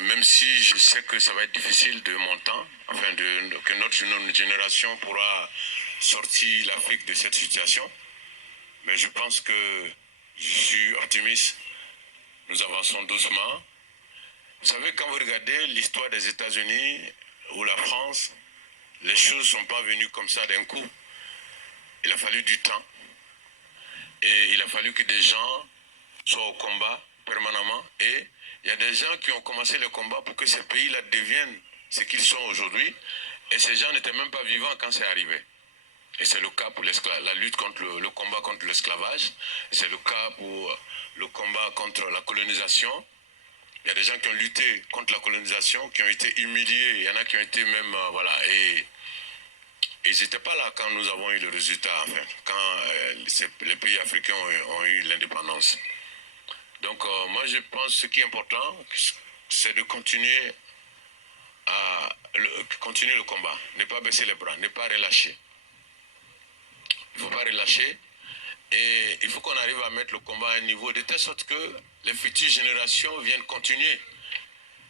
même si je sais que ça va être difficile de mon temps, enfin que notre génération pourra sortir l'Afrique de cette situation. Mais je pense que je suis optimiste. Nous avançons doucement. Vous savez, quand vous regardez l'histoire des États-Unis ou la France, les choses ne sont pas venues comme ça d'un coup. Il a fallu du temps. Et il a fallu que des gens soient au combat permanemment. Et il y a des gens qui ont commencé le combat pour que ces pays-là deviennent ce qu'ils sont aujourd'hui. Et ces gens n'étaient même pas vivants quand c'est arrivé. Et c'est le cas pour la lutte contre le combat contre l'esclavage. C'est le cas pour le combat contre la colonisation. Il y a des gens qui ont lutté contre la colonisation, qui ont été humiliés. Il y en a qui ont été même... voilà. Et ils n'étaient pas là quand nous avons eu le résultat, enfin, quand les pays africains ont eu l'indépendance. Donc, moi, je pense que ce qui est important, c'est de continuer continuer le combat. Ne pas baisser les bras, ne pas relâcher. Il ne faut pas relâcher. Et il faut qu'on arrive à mettre le combat à un niveau de telle sorte que les futures générations viennent continuer.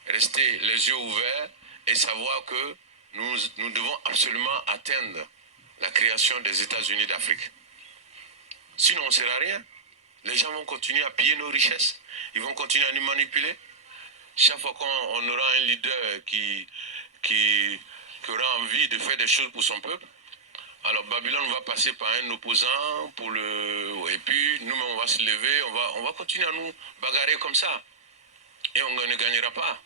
Rester les yeux ouverts et savoir que nous devons absolument atteindre la création des États-Unis d'Afrique. Sinon, on ne sert à rien. Les gens vont continuer à piller nos richesses. Ils vont continuer à nous manipuler. Chaque fois qu'on aura un leader qui aura envie de faire des choses pour son peuple, alors Babylone va passer par un opposant et puis nous-mêmes on va se lever, on va continuer à nous bagarrer comme ça. Et on ne gagnera pas.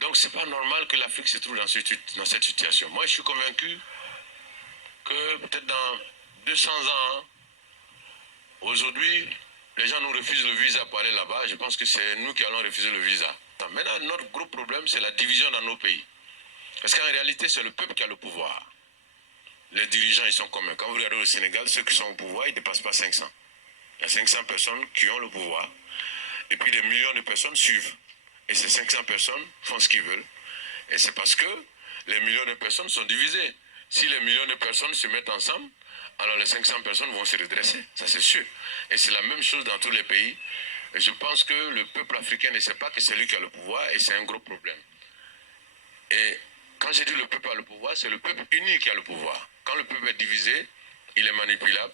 Donc c'est pas normal que l'Afrique se trouve dans cette situation. Moi je suis convaincu que peut-être dans 200 ans, aujourd'hui, les gens nous refusent le visa pour aller là-bas. Je pense que c'est nous qui allons refuser le visa. Maintenant, notre gros problème, c'est la division dans nos pays. Parce qu'en réalité, c'est le peuple qui a le pouvoir. Les dirigeants, ils sont communs. Quand vous regardez au Sénégal, ceux qui sont au pouvoir, ils ne dépassent pas 500. Il y a 500 personnes qui ont le pouvoir. Et puis des millions de personnes suivent. Et ces 500 personnes font ce qu'ils veulent. Et c'est parce que les millions de personnes sont divisées. Si les millions de personnes se mettent ensemble, alors les 500 personnes vont se redresser. Ça, c'est sûr. Et c'est la même chose dans tous les pays. Et je pense que le peuple africain ne sait pas que c'est lui qui a le pouvoir et c'est un gros problème. Et quand j'ai dit le peuple a le pouvoir, c'est le peuple uni qui a le pouvoir. Quand le peuple est divisé, il est manipulable,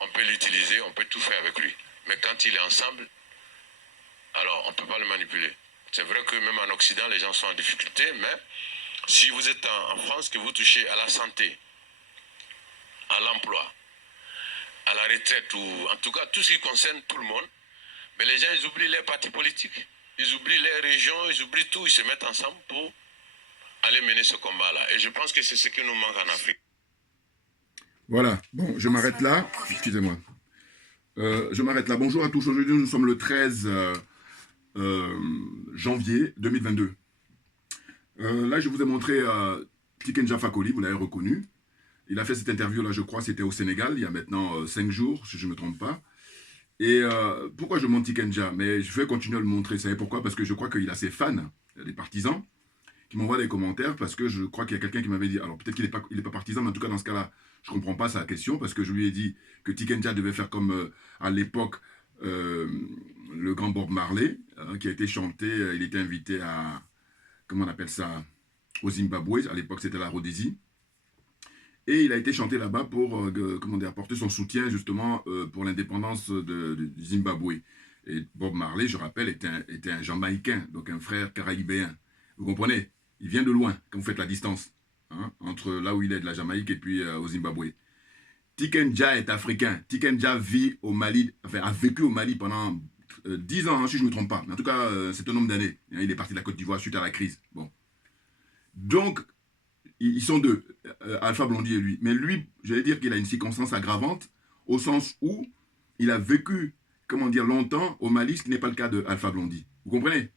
on peut l'utiliser, on peut tout faire avec lui. Mais quand il est ensemble, alors on ne peut pas le manipuler. C'est vrai que même en Occident, les gens sont en difficulté, mais si vous êtes en France, que vous touchez à la santé, à l'emploi, à la retraite, ou en tout cas tout ce qui concerne tout le monde, mais les gens, ils oublient les partis politiques, ils oublient les régions, ils oublient tout, ils se mettent ensemble pour aller mener ce combat-là. Et je pense que c'est ce qui nous manque en Afrique. Voilà, bon, je m'arrête là. Excusez-moi. Je m'arrête là. Bonjour à tous. Aujourd'hui, nous sommes le 13 janvier 2022. Là, je vous ai montré Tiken Fakoli, vous l'avez reconnu. Il a fait cette interview-là, je crois, c'était au Sénégal, il y a maintenant 5 jours, si je ne me trompe pas. Et pourquoi je montre Tiken? Mais je vais continuer à le montrer. Vous savez pourquoi? Parce que je crois qu'il a ses fans, des partisans, qui m'envoient des commentaires, parce que je crois qu'il y a quelqu'un qui m'avait dit, alors peut-être qu'il n'est pas partisan, mais en tout cas, dans ce cas-là, je ne comprends pas sa question, parce que je lui ai dit que Tiken Jah devait faire comme à l'époque le grand Bob Marley, qui a été chanté, il était invité à, comment on appelle ça, au Zimbabwe, à l'époque c'était la Rhodésie, et il a été chanté là-bas pour comment dire, apporter son soutien justement pour l'indépendance du Zimbabwe. Et Bob Marley, je rappelle, était un Jamaïcain, donc un frère caraïbéen. Vous comprenez? Il vient de loin, quand vous faites la distance, hein, entre là où il est de la Jamaïque et puis au Zimbabwe. Tiken Jah est africain. Tiken Jah vit au Mali, enfin, a vécu au Mali pendant 10 ans, hein, si je ne me trompe pas. Mais en tout cas, c'est un nombre d'années. Il est parti de la Côte d'Ivoire suite à la crise. Bon. Donc, ils sont deux, Alpha Blondy et lui. Mais lui, j'allais dire qu'il a une circonstance aggravante, au sens où il a vécu, comment dire, longtemps au Mali, ce qui n'est pas le cas de Alpha Blondy. Vous comprenez?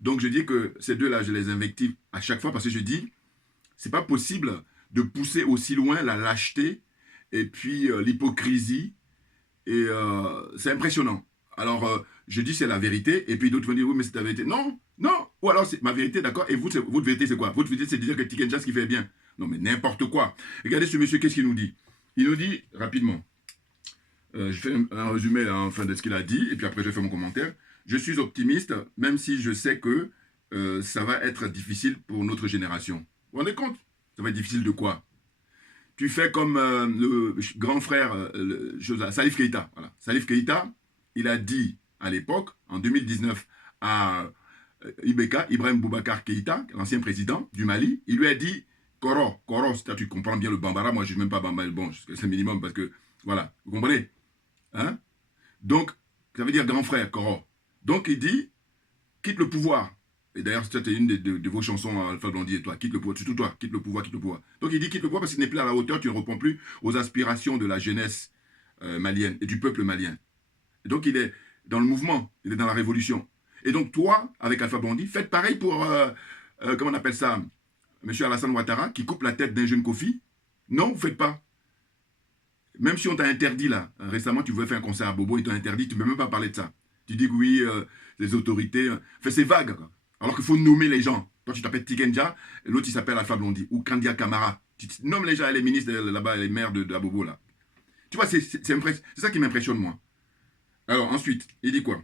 Donc je dis que ces deux-là, je les invective à chaque fois parce que je dis, c'est pas possible de pousser aussi loin la lâcheté et puis l'hypocrisie. Et c'est impressionnant. Alors, je dis c'est la vérité, et puis d'autres vont dire, oui, mais c'est la vérité. Non, non. Ou alors, c'est ma vérité, d'accord. Et votre vérité, c'est quoi? Votre vérité, c'est de dire que Tiken Jah, ce qu'il fait bien. Non, mais n'importe quoi. Regardez ce monsieur, qu'est-ce qu'il nous dit? Il nous dit, rapidement, je fais un résumé enfin, de ce qu'il a dit, et puis après, je fais mon commentaire. Je suis optimiste, même si je sais que ça va être difficile pour notre génération. Vous vous rendez compte? Ça va être difficile de quoi? Tu fais comme le grand frère Salif Keïta. Voilà. Salif Keïta, il a dit à l'époque, en 2019, à Ibeka, Ibrahim Boubacar Keïta, l'ancien président du Mali, il lui a dit Koro, Koro, tu comprends bien le Bambara, moi je ne suis même pas Bambara, bon, c'est le minimum parce que, voilà, vous comprenez, hein? Donc, ça veut dire grand frère, Koro. Donc il dit, quitte le pouvoir. Et d'ailleurs, c'était une de vos chansons, Alpha Blondy et toi, quitte le pouvoir, surtout toi, quitte le pouvoir, quitte le pouvoir. Donc il dit quitte le pouvoir parce qu'il n'est plus à la hauteur, tu ne réponds plus aux aspirations de la jeunesse malienne et du peuple malien. Et donc il est dans le mouvement, il est dans la révolution. Et donc toi, avec Alpha Blondy, faites pareil pour, comment on appelle ça, M. Alassane Ouattara, qui coupe la tête d'un jeune Kofi. Non, vous ne faites pas. Même si on t'a interdit là, récemment tu voulais faire un concert à Bobo, ils t'ont interdit, tu ne peux même pas parler de ça. Tu dis que oui, les autorités, enfin c'est vague, quoi. Alors qu'il faut nommer les gens. Toi, tu t'appelles Tikenja, l'autre, il s'appelle Alpha Blondy, ou Kandia Kamara. Tu nommes les gens, les ministres là-bas, les maires de Abobo, là. Tu vois, c'est ça qui m'impressionne, moi. Alors, ensuite, il dit quoi?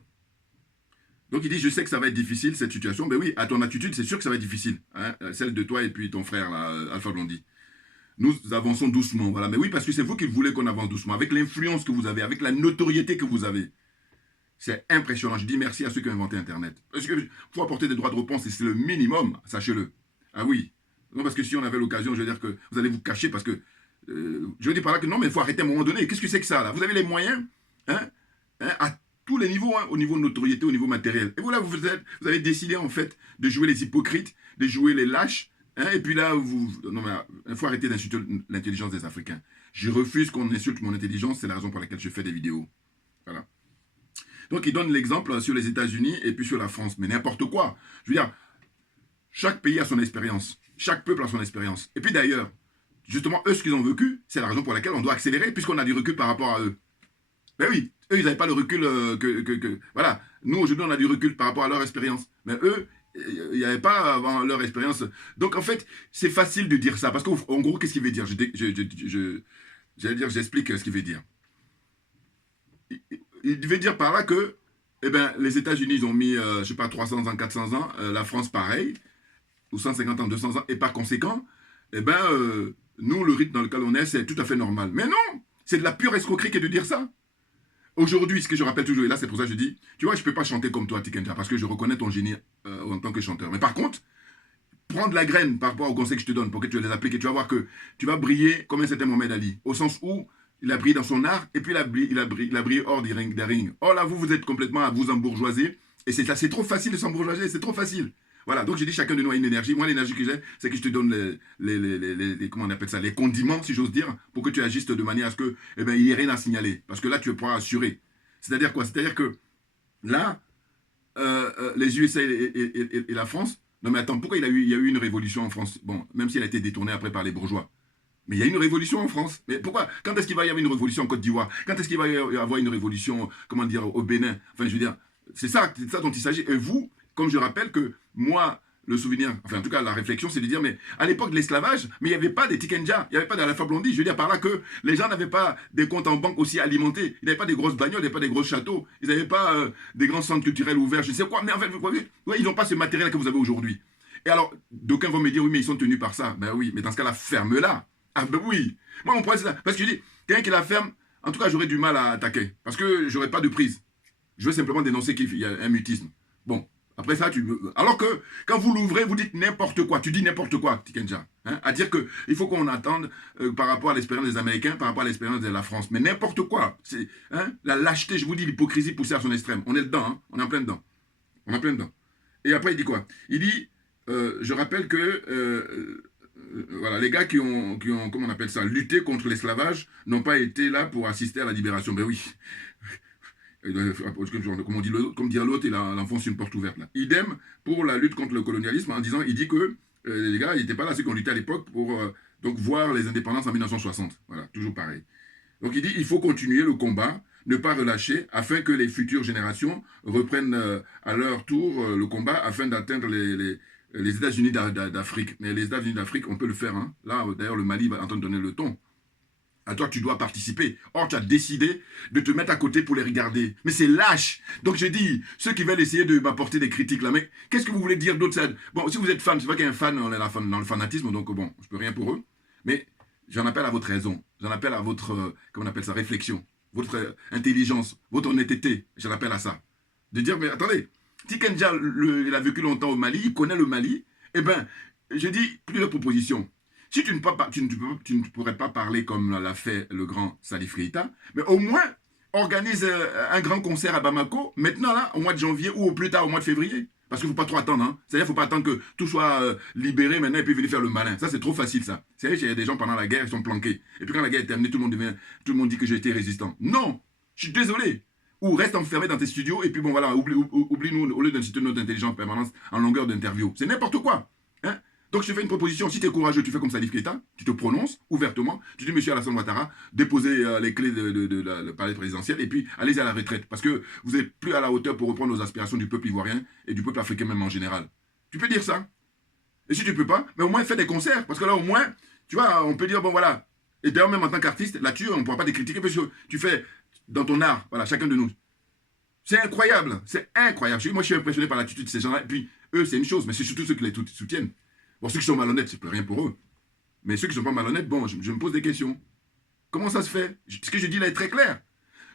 Donc, il dit, je sais que ça va être difficile, cette situation. Ben oui, à ton attitude, c'est sûr que ça va être difficile. Hein, celle de toi et puis ton frère, là, Alpha Blondy. Nous avançons doucement, voilà. Mais oui, parce que c'est vous qui voulez qu'on avance doucement. Avec l'influence que vous avez, avec la notoriété que vous avez. C'est impressionnant. Je dis merci à ceux qui ont inventé Internet. Parce qu'il faut apporter des droits de réponse et c'est le minimum, sachez-le. Ah oui. Non, parce que si on avait l'occasion, je veux dire que vous allez vous cacher parce que... je veux dire par là que non, mais il faut arrêter à un moment donné. Qu'est-ce que c'est que ça, là? Vous avez les moyens, à tous les niveaux, au niveau de notoriété, au niveau matériel. Et voilà, vous avez décidé, en fait, de jouer les hypocrites, de jouer les lâches. Et puis là, non, mais il faut arrêter d'insulter l'intelligence des Africains. Je refuse qu'on insulte mon intelligence. C'est la raison pour laquelle je fais des vidéos. Voilà. Donc, il donne l'exemple sur les États-Unis et puis sur la France. Mais n'importe quoi. Je veux dire, chaque pays a son expérience. Chaque peuple a son expérience. Et puis d'ailleurs, justement, eux, ce qu'ils ont vécu, c'est la raison pour laquelle on doit accélérer, puisqu'on a du recul par rapport à eux. Ben oui, eux, ils n'avaient pas le recul Voilà. Nous, aujourd'hui, on a du recul par rapport à leur expérience. Mais eux, il n'y avait pas avant leur expérience. Donc, en fait, c'est facile de dire ça. Parce qu'en gros, qu'est-ce qu'il veut dire? J'allais dire, j'explique ce qu'il veut dire. Il devait dire par là que les États-Unis, ils ont mis, je ne sais pas, 300 ans, 400 ans, la France pareil, ou 150 ans, 200 ans, et par conséquent, nous, le rythme dans lequel on est, c'est tout à fait normal. Mais non, c'est de la pure escroquerie que de dire ça. Aujourd'hui, ce que je rappelle toujours, et là c'est pour ça que je dis, tu vois, je ne peux pas chanter comme toi, Tikenja, parce que je reconnais ton génie en tant que chanteur. Mais par contre, prends de la graine par rapport au conseil que je te donne pour que tu les appliques, et tu vas voir que tu vas briller comme un certain Mohamed Ali, au sens où il a brillé dans son art, et puis il a brillé hors des rings. Or là, vous êtes complètement à vous embourgeoiser, et c'est trop facile de s'embourgeoiser, c'est trop facile. Voilà, donc j'ai dit chacun de nous a une énergie. Moi, l'énergie que j'ai, c'est que je te donne comment on appelle ça, les condiments, si j'ose dire, pour que tu agisses de manière à ce que, il n'y ait rien à signaler. Parce que là, tu pourras assurer. C'est-à-dire quoi? C'est-à-dire que là, les USA et la France, non mais attends, pourquoi il y a eu une révolution en France? Bon, même si elle a été détournée après par les bourgeois. Mais il y a une révolution en France. Mais pourquoi? Quand est-ce qu'il va y avoir une révolution en Côte d'Ivoire? Quand est-ce qu'il va y avoir une révolution, comment dire, au Bénin? Enfin, je veux dire, c'est ça dont il s'agit. Et vous, comme je rappelle que moi, le souvenir, enfin en tout cas la réflexion, c'est de dire, mais à l'époque de l'esclavage, mais il n'y avait pas des Tikenja, il n'y avait pas d'Alpha Blondy. Je veux dire par là que les gens n'avaient pas des comptes en banque aussi alimentés. Ils n'avaient pas des grosses bagnoles, ils n'avaient pas des gros châteaux, ils n'avaient pas des grands centres culturels ouverts, je ne sais quoi. Mais en fait, vous voyez, ils n'ont pas ce matériel que vous avez aujourd'hui. Et alors, d'aucuns vont me dire, oui, mais ils sont tenus par ça. Ben oui, mais dans ce cas-là, ferme-la. Ah ben oui. Moi, mon point, c'est ça. Parce que je dis, quelqu'un qui la ferme, en tout cas, j'aurais du mal à attaquer. Parce que j'aurais pas de prise. Je veux simplement dénoncer qu'il y a un mutisme. Bon. Après ça, alors que quand vous l'ouvrez, vous dites n'importe quoi. Tu dis n'importe quoi, Tikenja. À dire qu'il faut qu'on attende par rapport à l'expérience des Américains, par rapport à l'expérience de la France. Mais n'importe quoi. La lâcheté, je vous dis, l'hypocrisie poussée à son extrême. On est dedans, on est en plein dedans. On est en plein dedans. Et après, il dit quoi? Il dit, je rappelle que voilà, les gars qui ont, comment on appelle ça, lutté contre l'esclavage n'ont pas été là pour assister à la libération. Ben oui. Comme dire l'autre, il enfonce une porte ouverte là. Idem pour la lutte contre le colonialisme en disant, il dit que les gars, ils n'étaient pas là, ceux qui ont lutté à l'époque pour donc voir les indépendances en 1960. Voilà, toujours pareil. Donc il dit, il faut continuer le combat, ne pas relâcher, afin que les futures générations reprennent à leur tour le combat afin d'atteindre les États-Unis d'Afrique. Mais les États-Unis d'Afrique, on peut le faire. Hein. Là, d'ailleurs, le Mali va en train de donner le ton. À toi, tu dois participer. Or, tu as décidé de te mettre à côté pour les regarder. Mais c'est lâche. Donc, je dis, ceux qui veulent essayer de m'apporter des critiques, là, mais qu'est-ce que vous voulez dire d'autre? Bon, si vous êtes fan, c'est vrai qu'il y a un fan, on est dans le fanatisme, donc bon, je peux rien pour eux. Mais j'en appelle à votre raison. J'en appelle à votre, comment on appelle ça, réflexion. Votre intelligence, votre honnêteté. J'en appelle à ça. De dire, mais attendez, Tikenja, il a vécu longtemps au Mali, il connaît le Mali. Eh bien, je dis, plusieurs propositions. Si tu ne pourrais pas parler comme l'a fait le grand Salif Keïta, mais au moins organise un grand concert à Bamako, maintenant là, au mois de janvier ou au plus tard au mois de février. Parce qu'il ne faut pas trop attendre. Hein. C'est-à-dire qu'il ne faut pas attendre que tout soit libéré maintenant et puis venir faire le malin. Ça, c'est trop facile, ça. C'est vrai qu'il y a des gens pendant la guerre, ils sont planqués. Et puis quand la guerre est terminée, tout le monde dit que j'ai été résistant. Non, je suis désolé. Ou reste enfermé dans tes studios et puis bon voilà, oublie-nous au lieu d'inciter notre intelligence en permanence en longueur d'interview. C'est n'importe quoi. Hein? Donc je te fais une proposition, si tu es courageux, tu fais comme Salif Keïta, tu te prononces ouvertement, tu dis monsieur Alassane Ouattara, déposez les clés de palais présidentiel et puis allez à la retraite. Parce que vous n'êtes plus à la hauteur pour reprendre nos aspirations du peuple ivoirien et du peuple africain même en général. Tu peux dire ça. Et si tu ne peux pas, mais au moins fais des concerts. Parce que là au moins, tu vois, on peut dire, bon voilà. Et d'ailleurs même en tant qu'artiste, là-dessus, on ne pourra pas te critiquer parce que tu fais dans ton art, voilà, chacun de nous. C'est incroyable, c'est incroyable. Moi je suis impressionné par l'attitude de ces gens-là. Et puis eux c'est une chose, mais c'est surtout ceux qui les soutiennent. Bon, ceux qui sont malhonnêtes, c'est plus rien pour eux. Mais ceux qui ne sont pas malhonnêtes, bon, je me pose des questions. Comment ça se fait? Ce que je dis là est très clair.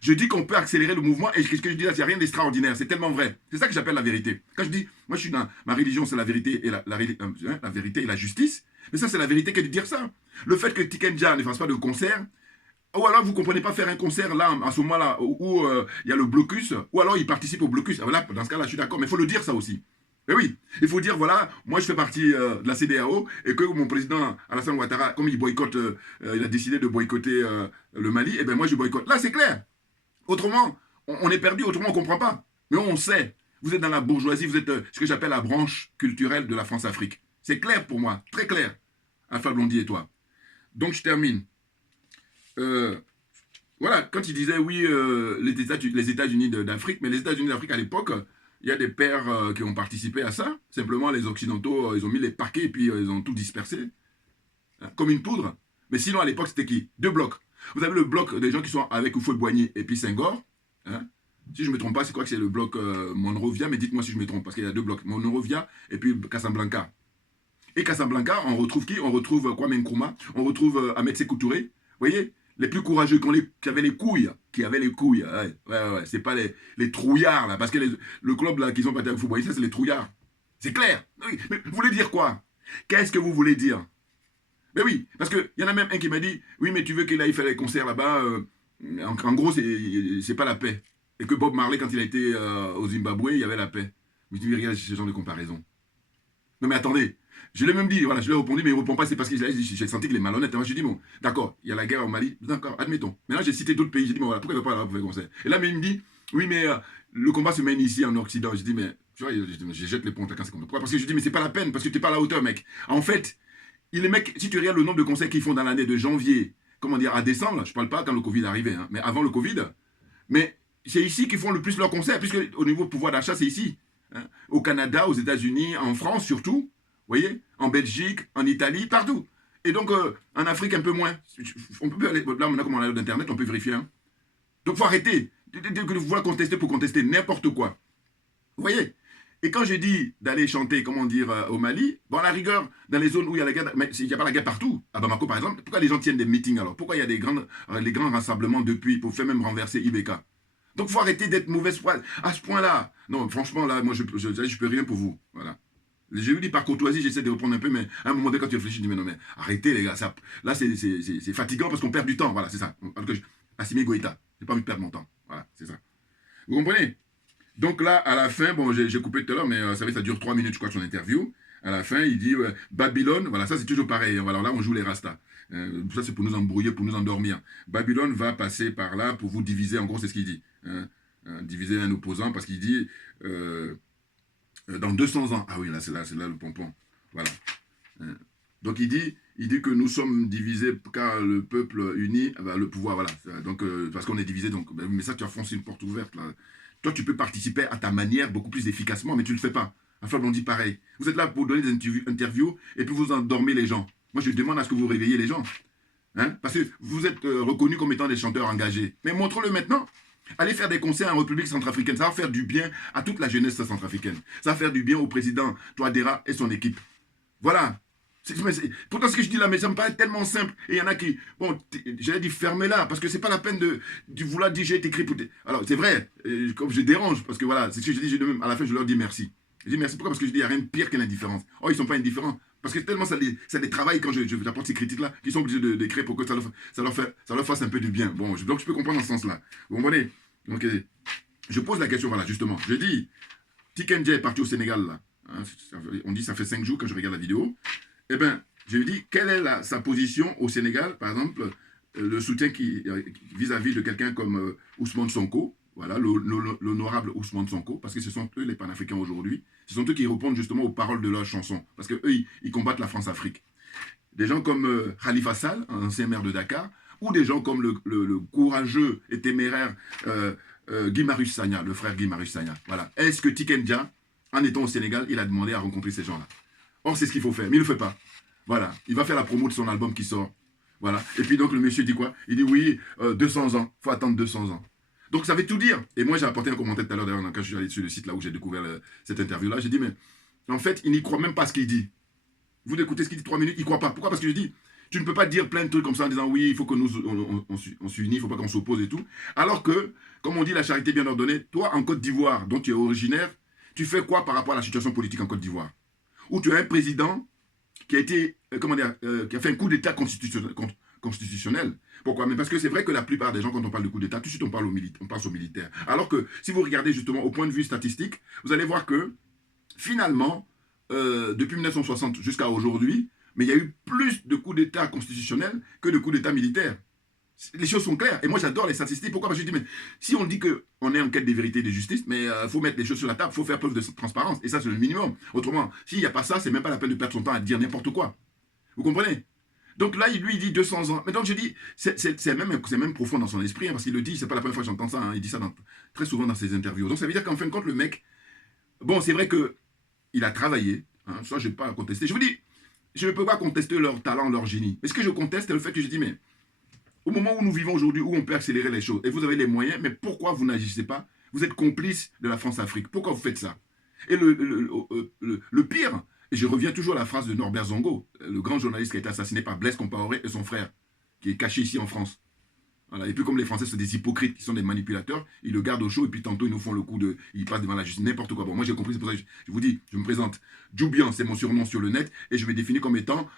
Je dis qu'on peut accélérer le mouvement et ce que je dis là, il n'y a rien d'extraordinaire. C'est tellement vrai. C'est ça que j'appelle la vérité. Quand je dis, moi je suis dans ma religion, c'est la vérité et la vérité et la justice. Mais ça, c'est la vérité que de dire ça. Le fait que Tikenja ne fasse pas de concert, ou alors vous ne comprenez pas faire un concert là, à ce moment-là, où il y a le blocus, ou alors il participe au blocus. Là, dans ce cas-là, je suis d'accord, mais il faut le dire ça aussi. Mais oui, il faut dire, voilà, moi je fais partie de la CEDEAO et que mon président Alassane Ouattara, comme il boycotte, il a décidé de boycotter le Mali, et bien moi je boycotte. Là c'est clair. Autrement, on est perdu, autrement on ne comprend pas. Mais on sait, vous êtes dans la bourgeoisie, vous êtes ce que j'appelle la branche culturelle de la France-Afrique. C'est clair pour moi, très clair. Alpha Blondy et toi. Donc je termine. Voilà, quand il disait oui, les États-Unis d'Afrique, mais les États-Unis d'Afrique à l'époque, il y a des pères qui ont participé à ça. Simplement, les Occidentaux, ils ont mis les paquets et puis ils ont tout dispersé. Hein, comme une poudre. Mais sinon, à l'époque, c'était qui? Deux blocs. Vous avez le bloc des gens qui sont avec Houphouët-Boigny et puis Senghor. Hein. Si je ne me trompe pas, c'est quoi que c'est le bloc Monrovia, mais dites-moi si je me trompe, parce qu'il y a deux blocs. Monrovia et puis Casablanca. Et Casablanca, on retrouve qui? On retrouve Kwame Nkrumah, on retrouve Ahmed Sékou Touré. Vous voyez? Les plus courageux, qui avaient les couilles, ouais, c'est pas les trouillards, là, parce que le club, là, qui sont partis avec Fouboy, ça, c'est les trouillards. C'est clair. Oui, mais vous voulez dire quoi? Qu'est-ce que vous voulez dire? Mais oui, parce qu'il y en a même un qui m'a dit, oui, mais tu veux qu'il aille faire les concerts là-bas, en gros, c'est pas la paix. Et que Bob Marley, quand il a été au Zimbabwe, il y avait la paix. Mais tu dis, regarde ce genre de comparaison. Non mais attendez, je l'ai même dit, voilà, je l'ai répondu, mais il ne répond pas, c'est parce que j'ai senti qu'il est malhonnête. Moi, je dis, bon, d'accord, il y a la guerre au Mali, d'accord, admettons. Maintenant, j'ai cité d'autres pays, j'ai dit, bon, voilà, pourquoi il ne va pas là pour faire concert? Et là, mais il me dit, oui, mais le combat se mène ici, en Occident. Je dis, mais, tu vois, je jette les ponts à 15 secondes. Pourquoi? Parce que je dis, mais c'est pas la peine, parce que tu n'es pas à la hauteur, mec. En fait, les mecs, si tu regardes le nombre de concerts qu'ils font dans l'année de janvier, comment dire, à décembre, je ne parle pas quand le Covid arrivait, hein, mais avant le Covid, mais c'est ici qu'ils font le plus leurs concerts, puisque au niveau pouvoir d'achat, c'est ici. Hein, au Canada, aux États-Unis, en France surtout. Vous voyez? En Belgique, en Italie, partout. Et donc, en Afrique, un peu moins. On peut aller, là, maintenant, comme on a d'Internet, on peut vérifier. Hein. Donc, il faut arrêter de vouloir contester pour contester n'importe quoi. Vous voyez? Et quand j'ai dit d'aller chanter, comment dire, au Mali, bon, à la rigueur, dans les zones où il y a la guerre, mais il n'y a pas la guerre partout, à Bamako par exemple, pourquoi les gens tiennent des meetings alors? Pourquoi il y a les grands rassemblements depuis, pour faire même renverser Ibeka? Donc, il faut arrêter d'être mauvaise foi à ce point-là. Non, franchement, là, moi, je ne peux rien pour vous. Voilà. Je vous dis par courtoisie, j'essaie de reprendre un peu, mais à un moment donné, quand tu réfléchis, je dis, mais non, mais arrêtez, les gars. Ça, là, c'est fatigant parce qu'on perd du temps. Voilà, c'est ça. En tout cas, Assimi Goïta, j'ai pas envie de perdre mon temps. Voilà, c'est ça. Vous comprenez? Donc là, à la fin, bon, j'ai coupé tout à l'heure, mais ça dure 3 minutes, je crois, son interview. À la fin, il dit, Babylone, voilà, ça c'est toujours pareil. Alors là, on joue les rastas. Ça, c'est pour nous embrouiller, pour nous endormir. Babylone va passer par là pour vous diviser. En gros, c'est ce qu'il dit. Diviser un opposant parce qu'il dit... dans 200 ans. Ah oui, là, c'est là le pompon. Voilà. Donc, il dit que nous sommes divisés car le peuple uni, le pouvoir, voilà. Donc, parce qu'on est divisé, donc, mais ça, tu as foncé une porte ouverte, là. Toi, tu peux participer à ta manière beaucoup plus efficacement, mais tu ne le fais pas. Enfin, on dit pareil. Vous êtes là pour donner des interviews et puis vous endormez les gens. Moi, je demande à ce que vous réveillez les gens. Hein, parce que vous êtes reconnus comme étant des chanteurs engagés. Mais montre-le maintenant. Allez faire des concerts en République centrafricaine. Ça va faire du bien à toute la jeunesse centrafricaine. Ça va faire du bien au président Touadéra et son équipe. Voilà. Pourtant, ce que je dis là, mais ça me paraît tellement simple. Et il y en a qui, bon, j'allais dire fermez-la, parce que c'est pas la peine de vouloir dire j'ai été écrit pour. Alors, c'est vrai, comme je dérange, parce que voilà, c'est ce que je dis, à la fin, je leur dis merci. Je dis merci, pourquoi? Parce que je dis, il n'y a rien de pire que l'indifférence. Oh, ils sont pas indifférents. Parce que tellement ça les travaille quand j'apporte ces critiques-là, qu'ils sont obligés d'écrire pour que ça leur fasse un peu du bien. Bon, donc je peux comprendre dans ce sens-là. Vous comprenez? Donc, je pose la question, voilà, justement. Je dis, Tiken Jah est parti au Sénégal, là. Hein, on dit ça fait 5 jours quand je regarde la vidéo. Eh bien, je lui dis, quelle est sa position au Sénégal, par exemple, le soutien vis-à-vis de quelqu'un comme Ousmane Sonko, voilà, l'honorable Ousmane Sonko, parce que ce sont eux les panafricains aujourd'hui, ce sont eux qui répondent justement aux paroles de leurs chansons, parce qu'eux, ils combattent la France-Afrique. Des gens comme Khalifa Sall, ancien maire de Dakar, ou des gens comme le courageux et téméraire Guy Marius Sagna, le frère Guy Marius Sagna. Voilà. Est-ce que Tiken Jah, en étant au Sénégal, il a demandé à rencontrer ces gens-là? Or, c'est ce qu'il faut faire, mais il ne le fait pas. Voilà, il va faire la promo de son album qui sort. Voilà, et puis donc le monsieur dit quoi? Il dit oui, 200 ans, il faut attendre 200 ans. Donc ça veut tout dire. Et moi j'ai apporté un commentaire tout à l'heure, d'ailleurs, quand je suis allé sur le site là où j'ai découvert cette interview-là, j'ai dit, mais en fait, il n'y croit même pas à ce qu'il dit. Vous écoutez ce qu'il dit 3 minutes, il ne croit pas. Pourquoi? Parce que je dis, tu ne peux pas dire plein de trucs comme ça en disant oui, il faut que nous on s'unisse, il ne faut pas qu'on s'oppose et tout. Alors que, comme on dit, la charité bien ordonnée, toi en Côte d'Ivoire, dont tu es originaire, tu fais quoi par rapport à la situation politique en Côte d'Ivoire? Où tu as un président qui a été, qui a fait un coup d'État constitutionnel. Pourquoi? Mais parce que c'est vrai que la plupart des gens, quand on parle de coup d'État, tout de suite on pense aux militaires. Alors que si vous regardez justement au point de vue statistique, vous allez voir que finalement, depuis 1960 jusqu'à aujourd'hui, mais il y a eu plus de coups d'État constitutionnels que de coups d'État militaires. Les choses sont claires. Et moi, j'adore les statistiques. Pourquoi? Parce que je dis, mais si on dit qu'on est en quête de vérité et de justice, mais il faut mettre les choses sur la table, il faut faire preuve de transparence. Et ça, c'est le minimum. Autrement, s'il n'y a pas ça, c'est même pas la peine de perdre son temps à dire n'importe quoi. Vous comprenez? Donc là, lui, il dit 200 ans. Mais donc, je dis, c'est même profond dans son esprit, hein, parce qu'il le dit, c'est pas la première fois que j'entends ça, hein, il dit ça très souvent dans ses interviews. Donc, ça veut dire qu'en fin de compte, le mec, bon, c'est vrai qu'il a travaillé, hein, ça, je ne vais pas contester. Je vous dis, je ne peux pas contester leur talent, leur génie. Mais ce que je conteste, c'est le fait que je dis, mais au moment où nous vivons aujourd'hui, où on peut accélérer les choses, et vous avez les moyens, mais pourquoi vous n'agissez pas? Vous êtes complice de la France-Afrique. Pourquoi vous faites ça? Et le pire, et je reviens toujours à la phrase de Norbert Zongo, le grand journaliste qui a été assassiné par Blaise Compaoré et son frère, qui est caché ici en France. Voilà. Et puis comme les Français sont des hypocrites, qui sont des manipulateurs, ils le gardent au chaud, et puis tantôt ils nous font le coup de... Ils passent devant la justice, n'importe quoi. Bon, moi j'ai compris, c'est pour ça que je vous dis, je me présente. Djoubian, c'est mon surnom sur le net, et je me définis comme étant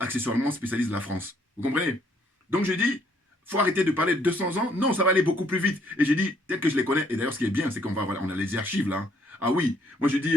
accessoirement spécialiste de la France. Vous comprenez? Donc je dis, faut arrêter de parler de 200 ans. Non, ça va aller beaucoup plus vite. Et j'ai dit, tel que je les connais, et d'ailleurs ce qui est bien, c'est qu'on on a les archives là. Ah oui, moi je dis,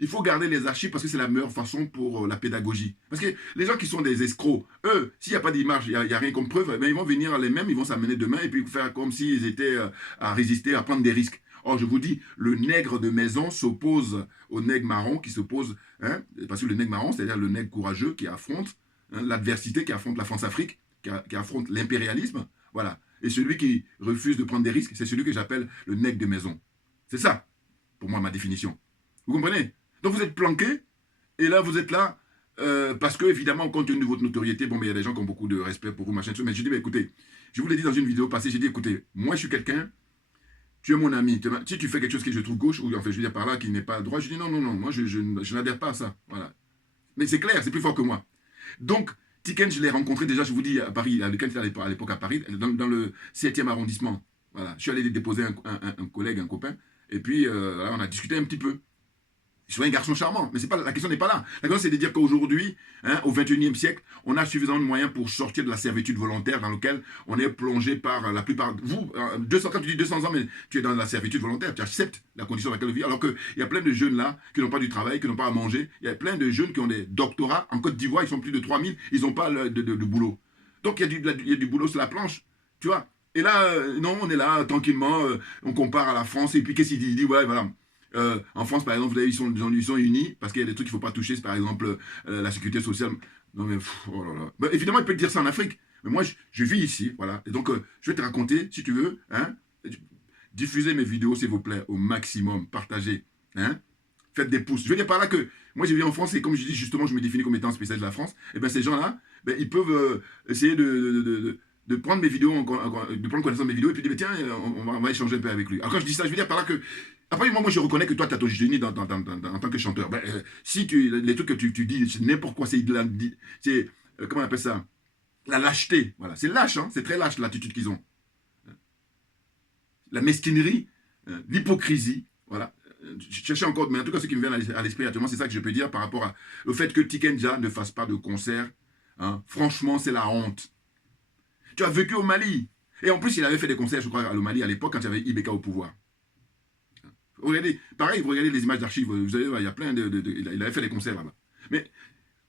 il faut garder les archives parce que c'est la meilleure façon pour la pédagogie. Parce que les gens qui sont des escrocs, eux, s'il n'y a pas d'image, il n'y a rien comme preuve, ben, ils vont venir les mêmes, ils vont s'amener demain et puis faire comme s'ils étaient à résister, à prendre des risques. Or, je vous dis, le nègre de maison s'oppose au nègre marron qui s'oppose, hein, parce que le nègre marron, c'est-à-dire le nègre courageux qui affronte hein, l'adversité, qui affronte la France-Afrique, qui affronte l'impérialisme, voilà. Et celui qui refuse de prendre des risques, c'est celui que j'appelle le nègre de maison. C'est ça, pour moi, ma définition. Vous comprenez? Donc vous êtes planqué, et là, vous êtes là, parce que, évidemment, compte tenu de votre notoriété, bon, mais il y a des gens qui ont beaucoup de respect pour vous, machin, tout, mais je dis, mais écoutez, je vous l'ai dit dans une vidéo passée, j'ai dit, écoutez, moi, je suis quelqu'un, tu es mon ami, si tu fais quelque chose que je trouve gauche, ou enfin, je veux dire par là, qui n'est pas droit, je dis, non, non, non, moi, je n'adhère pas à ça, voilà. Mais c'est clair, c'est plus fort que moi. Donc, Tiken, je l'ai rencontré déjà, je vous dis, à Paris, à l'époque à Paris, dans le 7e arrondissement. Voilà. Je suis allé déposer un collègue, un copain, et puis voilà, on a discuté un petit peu. Je suis un garçon charmant, mais la question n'est pas là. La question, c'est de dire qu'aujourd'hui, hein, au 21e siècle, on a suffisamment de moyens pour sortir de la servitude volontaire dans laquelle on est plongé par la plupart... Vous, quand tu dis 200 ans, mais tu es dans la servitude volontaire, tu acceptes la condition dans laquelle tu vis, alors qu'il y a plein de jeunes là qui n'ont pas du travail, qui n'ont pas à manger. Il y a plein de jeunes qui ont des doctorats. En Côte d'Ivoire, ils sont plus de 3000, ils n'ont pas de boulot. Donc, il y a du boulot sur la planche, tu vois. Et là, non, on est là, tranquillement, on compare à la France, et puis qu'est-ce qu'il dit? Il dit, ouais, voilà... en France, par exemple, vous avez, ils sont unis parce qu'il y a des trucs qu'il ne faut pas toucher, c'est par exemple la sécurité sociale. Non mais, oh là là. Ben, évidemment, il peut te dire ça en Afrique, mais moi, je vis ici, voilà. Et donc, je vais te raconter, si tu veux, hein, diffusez mes vidéos, s'il vous plaît, au maximum, partagez, hein. faites des pouces. Je veux dire par là que, moi je vis en France et comme je dis justement, je me définis comme étant spécialiste de la France, et bien ces gens-là, ben, ils peuvent essayer de prendre mes vidéos, de prendre connaissance de mes vidéos et puis de dire, tiens, on va échanger un peu avec lui. Alors quand je dis ça, je veux dire par là que, après moi je reconnais que toi tu as ton génie en tant que chanteur. Ben, si les trucs que tu dis, c'est n'importe quoi, c'est comment on appelle ça? La lâcheté, voilà. C'est lâche, hein, c'est très lâche l'attitude qu'ils ont. La mesquinerie, l'hypocrisie, voilà. Je cherchais encore, mais en tout cas ce qui me vient à l'esprit actuellement, c'est ça que je peux dire par rapport au fait que Tikenja ne fasse pas de concert. Hein. Franchement, c'est la honte. Tu as vécu au Mali. Et en plus, il avait fait des concerts, je crois, au Mali à l'époque, quand il y avait Ibeka au pouvoir. Regardez, pareil, vous regardez les images d'archives, vous allez voir, il y a plein il avait fait des concerts là-bas. Mais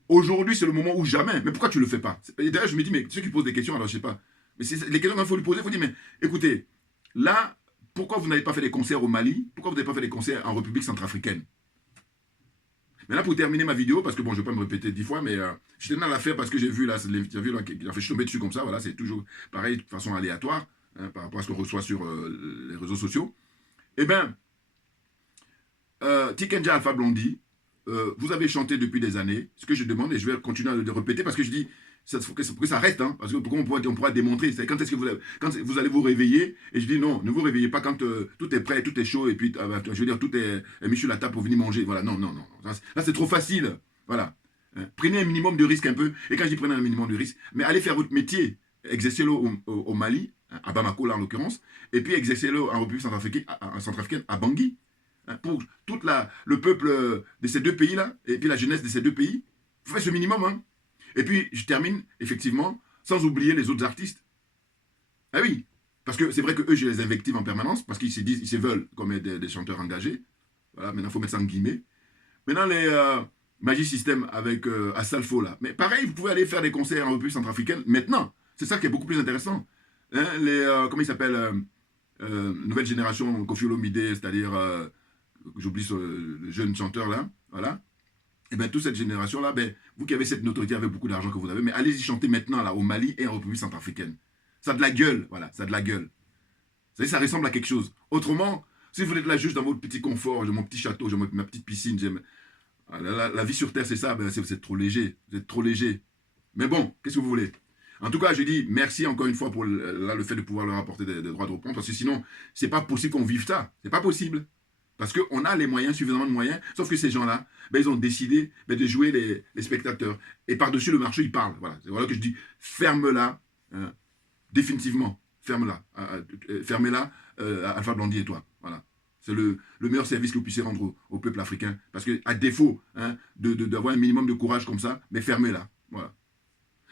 aujourd'hui, c'est le moment où jamais. Mais pourquoi tu ne le fais pas? Et d'ailleurs, je me dis, mais ceux qui posent des questions, alors je ne sais pas. Mais les questions qu'il faut lui poser, il faut dire, mais écoutez, là, pourquoi vous n'avez pas fait des concerts au Mali? Pourquoi vous n'avez pas fait des concerts en République centrafricaine? Mais là, pour terminer ma vidéo, parce que bon, je ne vais pas me répéter 10 fois, mais je tenais à la faire parce que j'ai vu là, il a fait tomber dessus comme ça, voilà, c'est toujours pareil, de façon aléatoire, hein, par rapport à ce qu'on reçoit sur les réseaux sociaux. Eh bien, Tikenja Alpha Blondy, vous avez chanté depuis des années. Ce que je demande, et je vais continuer à le répéter parce que je dis, il faut que ça reste, hein, parce que pourquoi on pourra démontrer. Quand est-ce que quand vous allez vous réveiller? Et je dis non, ne vous réveillez pas quand tout est prêt, tout est chaud, et puis je veux dire, tout est mis sur la table pour venir manger. Voilà, non. Là, c'est trop facile. Voilà. Prenez un minimum de risque un peu. Et quand je dis prenez un minimum de risque, mais allez faire votre métier, exercez-le au Mali, à Bamako là en l'occurrence, et puis exercez-le en République centrafricaine, à Bangui. Pour tout le peuple de ces deux pays-là, et puis la jeunesse de ces deux pays, vous faites ce minimum. Hein. Et puis, je termine, effectivement, sans oublier les autres artistes. Ah oui, parce que c'est vrai qu'eux, je les invective en permanence, parce qu'ils se veulent comme des chanteurs engagés. Voilà, maintenant, il faut mettre ça en guillemets. Maintenant, les Magic System avec Assalfo, là. Mais pareil, vous pouvez aller faire des concerts en République centrafricaine maintenant. C'est ça qui est beaucoup plus intéressant. Hein, comment il s'appelle nouvelle génération, Koffi Olomide, c'est-à-dire... j'oublie le jeune chanteur là, voilà. Et bien toute cette génération là, ben, vous qui avez cette notoriété avec beaucoup d'argent que vous avez, mais allez-y chanter maintenant là au Mali et en République centrafricaine. Ça a de la gueule, voilà, ça a de la gueule. Vous savez, ça ressemble à quelque chose. Autrement, si vous êtes là juste dans votre petit confort, j'ai mon petit château, j'ai ma petite piscine, la vie sur Terre c'est ça, ben, vous êtes trop léger, vous êtes trop léger. Mais bon, qu'est-ce que vous voulez? En tout cas, je dis merci encore une fois pour le fait de pouvoir leur apporter des droits de reprendre, parce que sinon, c'est pas possible qu'on vive ça, c'est pas possible. Parce qu'on a les moyens, suffisamment de moyens, sauf que ces gens-là, ben, ils ont décidé de jouer les spectateurs. Et par-dessus le marché, ils parlent. Voilà, c'est voilà que je dis, ferme-la, hein, définitivement, ferme-la. Fermez-la, Alpha Blondy et toi. Voilà. C'est le meilleur service que vous puissiez rendre au peuple africain. Parce qu'à défaut hein, d'avoir un minimum de courage comme ça, mais fermez-la. Voilà.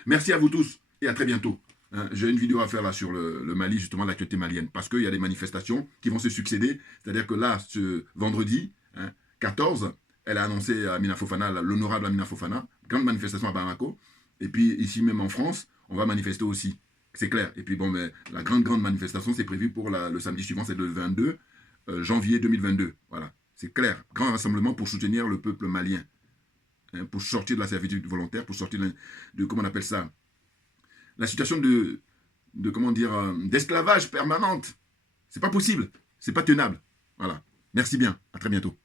Merci à vous tous et à très bientôt. Hein, j'ai une vidéo à faire là sur le Mali, justement, l'actualité malienne, parce qu'il y a des manifestations qui vont se succéder. C'est-à-dire que là, ce vendredi, hein, 14, elle a annoncé à Amina Fofana, l'honorable Amina Fofana, grande manifestation à Bamako. Et puis ici même en France, on va manifester aussi. C'est clair. Et puis bon, mais la grande manifestation, c'est prévu pour le samedi suivant, c'est le 22 janvier 2022. Voilà, c'est clair. Grand rassemblement pour soutenir le peuple malien. Hein, pour sortir de la servitude volontaire, pour sortir de comment on appelle ça, la situation comment dire, d'esclavage permanente. C'est pas possible. C'est pas tenable. Voilà. Merci bien. À très bientôt.